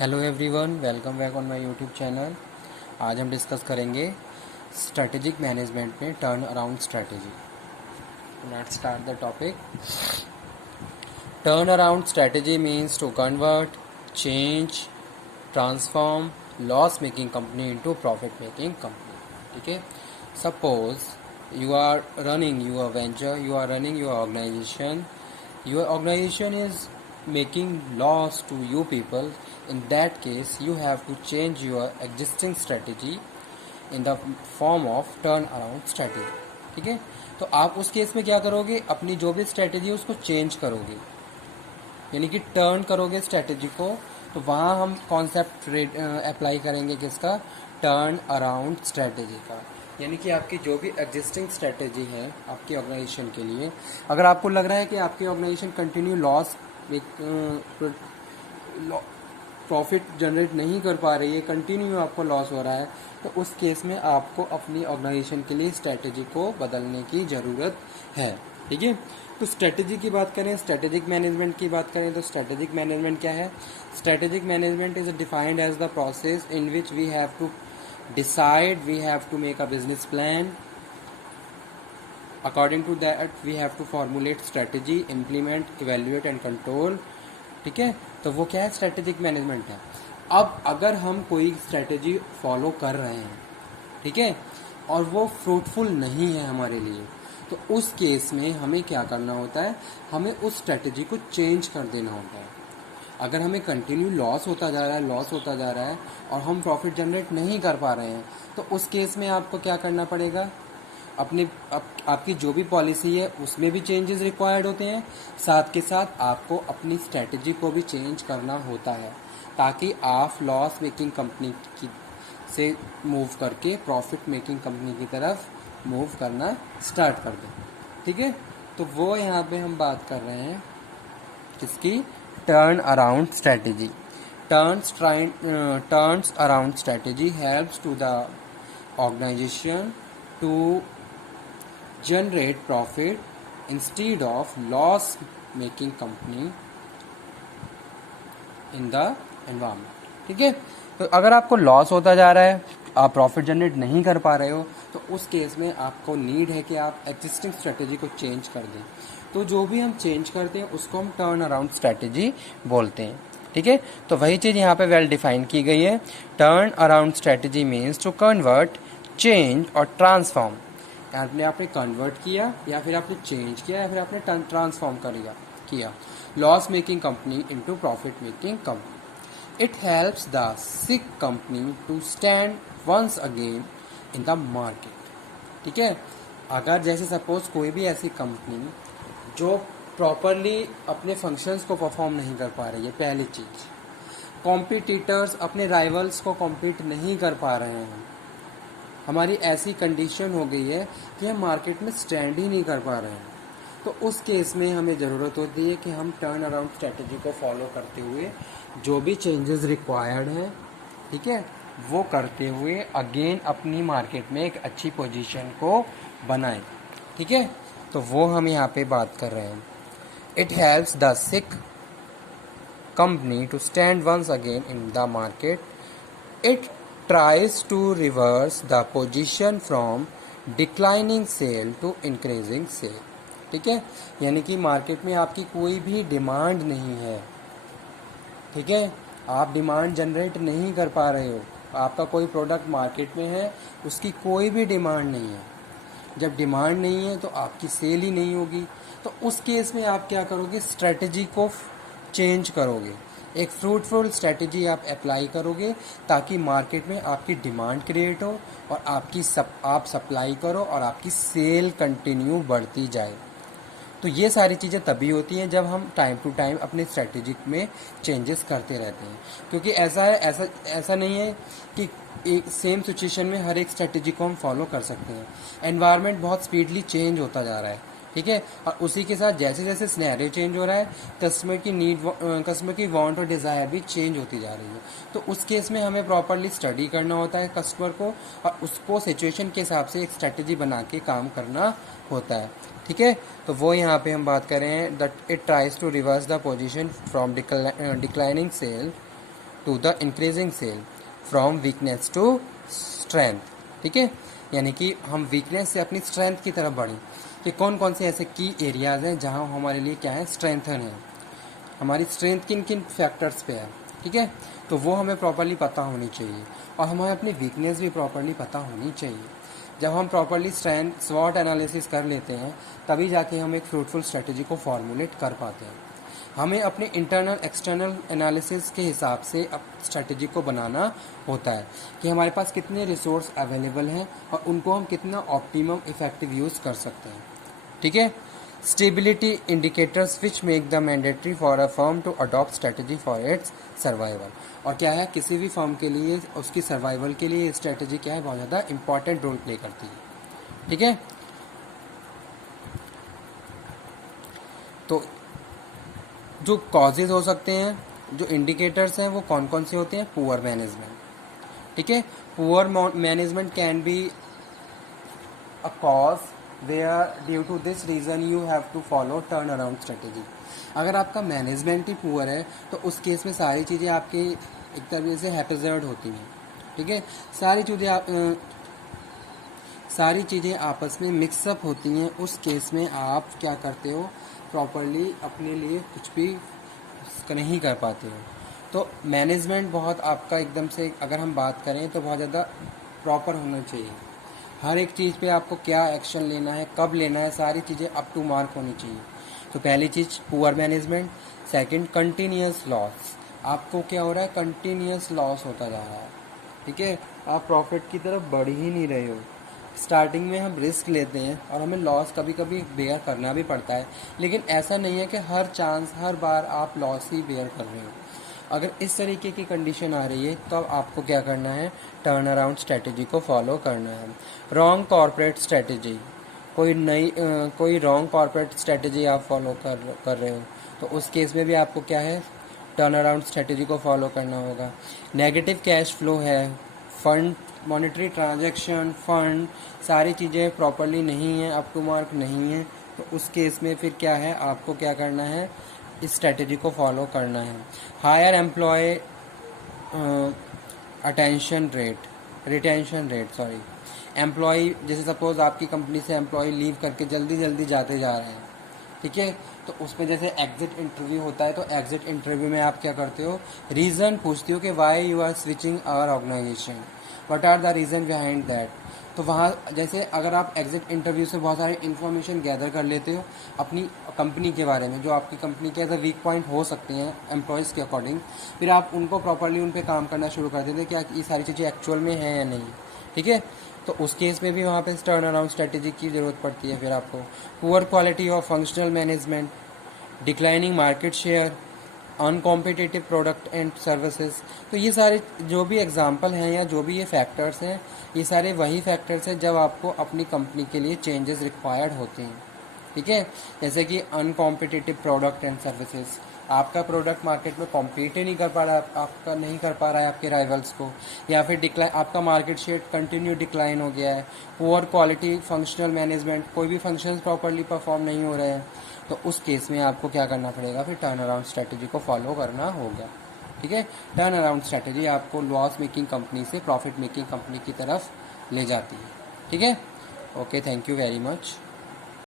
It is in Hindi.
Hello everyone, welcome back on my YouTube channel. आज हम डिस्कस करेंगे स्ट्रेटेजिक मैनेजमेंट में turn around strategy. Let's start the topic. Turn around strategy means to convert, change, transform loss making company into profit making company. ठीक है, suppose you are running your venture, you are running your organisation, your organization is making loss to you people. In that case you have to change your existing strategy in the form of turn around strategy. ठीक है, तो आप उस केस में क्या करोगे, अपनी जो भी स्ट्रेटेजी है उसको चेंज करोगे, यानी कि टर्न करोगे स्ट्रेटेजी को। तो वहाँ हम कॉन्सेप्ट अप्लाई करेंगे किसका, टर्न अराउंड स्ट्रेटेजी का। यानी कि आपकी जो भी एग्जिस्टिंग स्ट्रेटेजी है आपकी ऑर्गेनाइजेशन के लिए, अगर आपको लग रहा है कि आपकी organisation continue loss profit generate नहीं कर पा रही है, कंटिन्यू आपको लॉस हो रहा है, तो उस केस में आपको अपनी ऑर्गेनाइजेशन के लिए स्ट्रेटेजी को बदलने की ज़रूरत है। ठीक है, तो स्ट्रेटेजी की बात करें, स्ट्रेटेजिक मैनेजमेंट की बात करें, तो स्ट्रेटेजिक मैनेजमेंट क्या है। Strategic management is defined as the process in which we have to decide, we have to make a business plan. According to that we have to formulate strategy, implement, evaluate and control. ठीक है, तो वो क्या है, स्ट्रेटेजिक मैनेजमेंट है। अब अगर हम कोई स्ट्रेटेजी फॉलो कर रहे हैं, ठीक है, और वो फ्रूटफुल नहीं है हमारे लिए, तो उस केस में हमें क्या करना होता है, हमें उस स्ट्रेटेजी को चेंज कर देना होता है। अगर हमें कंटिन्यू लॉस होता जा रहा है और हम प्रॉफिट जनरेट नहीं कर पा रहे हैं, तो उस केस में आपको क्या करना पड़ेगा, आपकी जो भी पॉलिसी है उसमें भी चेंजेस रिक्वायर्ड होते हैं, साथ के साथ आपको अपनी स्ट्रेटजी को भी चेंज करना होता है, ताकि आप लॉस मेकिंग कंपनी की से मूव करके प्रॉफिट मेकिंग कंपनी की तरफ मूव करना स्टार्ट कर दें। ठीक है, तो वो यहाँ पे हम बात कर रहे हैं किसकी, turn around strategy. Turns around strategy helps to the organisation to generate profit instead of loss making company in the environment. ठीक है, तो अगर आपको लॉस होता जा रहा है, आप प्रॉफिट जनरेट नहीं कर पा रहे हो, तो उस केस में आपको नीड है कि आप एग्जिस्टिंग स्ट्रेटेजी को चेंज कर दें। तो जो भी हम चेंज करते हैं उसको हम टर्न अराउंड स्ट्रेटेजी बोलते हैं। ठीक है, तो वही चीज़ यहाँ पे वेल डिफाइन की गई है। Turn around strategy means to convert, change और ट्रांसफॉर्म। आपने कन्वर्ट किया, या फिर आपने चेंज किया, या फिर आपने ट्रांसफॉर्म किया loss making company into profit making company. It helps the sick company to stand once again in the market. ठीक है, अगर जैसे सपोज कोई भी ऐसी कंपनी जो प्रॉपरली अपने फंक्शंस को परफॉर्म नहीं कर पा रही है, पहली चीज़, कॉम्पिटिटर्स अपने राइवल्स को कॉम्पीट नहीं कर पा रहे हैं, हमारी ऐसी कंडीशन हो गई है कि हम मार्केट में स्टैंड ही नहीं कर पा रहे हैं, तो उस केस में हमें ज़रूरत होती है कि हम टर्न अराउंड स्ट्रेटजी को फॉलो करते हुए जो भी चेंजेस रिक्वायर्ड हैं, ठीक है, वो करते हुए अगेन अपनी मार्केट में एक अच्छी पोजीशन को बनाएं। ठीक है, तो वो हम यहाँ पे बात कर रहे हैं। It helps the sick company to stand once again in the market. It tries to reverse the position from declining sale to increasing sale. ठीक है, यानी कि मार्केट में आपकी कोई भी डिमांड नहीं है, ठीक है, आप डिमांड जनरेट नहीं कर पा रहे हो, आपका कोई प्रोडक्ट मार्केट में है, उसकी कोई भी डिमांड नहीं है। जब डिमांड नहीं है तो आपकी सेल ही नहीं होगी, तो उस केस में आप क्या करोगे, स्ट्रेटजी को चेंज करोगे, एक फ्रूटफुल स्ट्रेटजी आप अप्लाई करोगे, ताकि मार्केट में आपकी डिमांड क्रिएट हो और आप सप्लाई करो और आपकी सेल कंटिन्यू बढ़ती जाए। तो ये सारी चीज़ें तभी होती हैं जब हम टाइम टू टाइम अपने स्ट्रेटेजी में चेंजेस करते रहते हैं, क्योंकि ऐसा नहीं है कि एक सेम सिचुएशन में हर एक स्ट्रेटेजी को हम फॉलो कर सकते हैं। एनवायरनमेंट बहुत स्पीडली चेंज होता जा रहा है, ठीक है, और उसी के साथ जैसे जैसे सिनेरियो चेंज हो रहा है, कस्टमर की वांट और डिज़ायर भी चेंज होती जा रही है। तो उस केस में हमें प्रॉपरली स्टडी करना होता है कस्टमर को, और उसको सिचुएशन के हिसाब से एक स्ट्रेटजी बना के काम करना होता है। ठीक है, तो वो यहाँ पे हम बात कर रहे हैं that it tries to reverse the position from declining sale to the increasing sale, from weakness to strength. ठीक है, यानी कि हम वीकनेस से अपनी स्ट्रेंथ की तरफ बढ़ें कि कौन कौन से ऐसे की एरियाज़ हैं जहां हमारे लिए क्या है, स्ट्रेंथन है, हमारी स्ट्रेंथ किन किन फैक्टर्स पे है। ठीक है, तो वो हमें प्रॉपरली पता होनी चाहिए और हमें अपनी वीकनेस भी प्रॉपरली पता होनी चाहिए। जब हम प्रॉपरली स्ट्रेंथ स्वॉट एनालिसिस कर लेते हैं तभी जाके हम एक फ्रूटफुल स्ट्रेटजी को फॉर्मुलेट कर पाते हैं। हमें अपने इंटरनल एक्सटर्नल एनालिसिस के हिसाब से अब स्ट्रेटजी को बनाना होता है कि हमारे पास कितने रिसोर्स अवेलेबल हैं और उनको हम कितना ऑप्टिमम इफेक्टिव यूज़ कर सकते हैं। ठीक है, stability indicators which make the mandatory for a firm to adopt strategy for its survival. और क्या है, किसी भी फर्म के लिए उसकी सर्वाइवल के लिए स्ट्रेटजी क्या है, बहुत ज़्यादा इंपॉर्टेंट रोल प्ले करती है। ठीक है, तो जो कॉजेज हो सकते हैं, जो इंडिकेटर्स हैं वो कौन कौन से होते हैं, पुअर मैनेजमेंट। ठीक है, poor management can be a cause where due to this reason you have to follow turn around strategy. अगर आपका मैनेजमेंट ही पुअर है तो उस केस में सारी चीज़ें आपकी एक तरीके से हैपेजर्ड होती हैं। ठीक है, सारी चीज़ें आपस में मिक्सअप होती हैं। उस केस में आप क्या करते हो, प्रॉपरली अपने लिए कुछ भी नहीं कर पाते हो। तो मैनेजमेंट बहुत आपका एकदम से अगर हम बात करें तो बहुत ज़्यादा प्रॉपर होना चाहिए। हर एक चीज़ पे आपको क्या एक्शन लेना है, कब लेना है, सारी चीज़ें अप टू मार्क होनी चाहिए। तो पहली चीज़ poor management. Second, continuous loss. आपको क्या हो रहा है, कंटिन्यूस लॉस होता जा रहा है। ठीक है, आप प्रॉफिट की तरफ बढ़ ही नहीं रहे हो। स्टार्टिंग में हम रिस्क लेते हैं और हमें लॉस कभी कभी बेयर करना भी पड़ता है, लेकिन ऐसा नहीं है कि हर बार आप लॉस ही बेयर कर रहे हो। अगर इस तरीके की कंडीशन आ रही है तो अब आपको क्या करना है, टर्न अराउंड स्ट्रेटजी को फॉलो करना है। रॉन्ग कॉर्पोरेट स्ट्रेटजी, कोई रॉन्ग कॉर्पोरेट स्ट्रेटजी आप फॉलो कर रहे हो तो उस केस में भी आपको क्या है, टर्न अराउंड स्ट्रेटजी को फॉलो करना होगा। नेगेटिव कैश फ्लो है, फंड मॉनेटरी ट्रांजैक्शन, फंड सारी चीज़ें प्रॉपरली नहीं है, अप टू मार्क नहीं है, तो उस केस में फिर क्या है, आपको क्या करना है, इस स्ट्रेटजी को फॉलो करना है। Higher employ retention rate sorry, employ जैसे सपोज आपकी कंपनी से एम्प्लॉय लीव करके जल्दी जल्दी जाते जा रहे हैं। ठीक है, तो उसमें जैसे एग्जिट इंटरव्यू होता है, तो एग्जिट इंटरव्यू में आप क्या करते हो, रीज़न पूछते हो कि why you are switching our organisation, what are the reason behind that. तो वहाँ जैसे अगर आप एग्जिट इंटरव्यू से बहुत सारी इन्फॉर्मेशन गैदर कर लेते हो अपनी कंपनी के बारे में, जो आपकी कंपनी के एज अ वीक पॉइंट हो सकते हैं एम्प्लॉयज़ के अकॉर्डिंग, फिर आप उनको प्रॉपरली उन पर काम करना शुरू कर देते हैं क्या ये सारी चीज़ें एक्चुअल में हैं या नहीं। ठीक है, तो उस केस में भी वहाँ पे टर्न अराउंड स्ट्रेटजी की ज़रूरत पड़ती है। फिर आपको poor quality of functional management, declining market share, uncompetitive product and services. तो ये सारे जो भी एग्जांपल हैं या जो भी ये फैक्टर्स हैं, ये सारे वही फैक्टर्स हैं जब आपको अपनी कंपनी के लिए चेंजेस रिक्वायर्ड होते हैं। ठीक है, जैसे कि अनकॉम्पिटिटिव प्रोडक्ट एंड सर्विसेज, आपका प्रोडक्ट मार्केट में कॉम्पीट ही नहीं कर पा रहा है, आपका नहीं कर पा रहा है आपके राइवल्स को, या फिर डिक्लाइन, आपका मार्केट शेयर कंटिन्यू डिक्लाइन हो गया है। पुअर क्वालिटी फंक्शनल मैनेजमेंट, कोई भी फंक्शंस प्रॉपरली परफॉर्म नहीं हो रहे हैं, तो उस केस में आपको क्या करना पड़ेगा, फिर टर्न अराउंड स्ट्रेटजी को फॉलो करना होगा। ठीक है, टर्न अराउंड स्ट्रेटजी आपको लॉस मेकिंग कंपनी से प्रॉफिट मेकिंग कंपनी की तरफ ले जाती है। ठीक है, okay, thank you very much.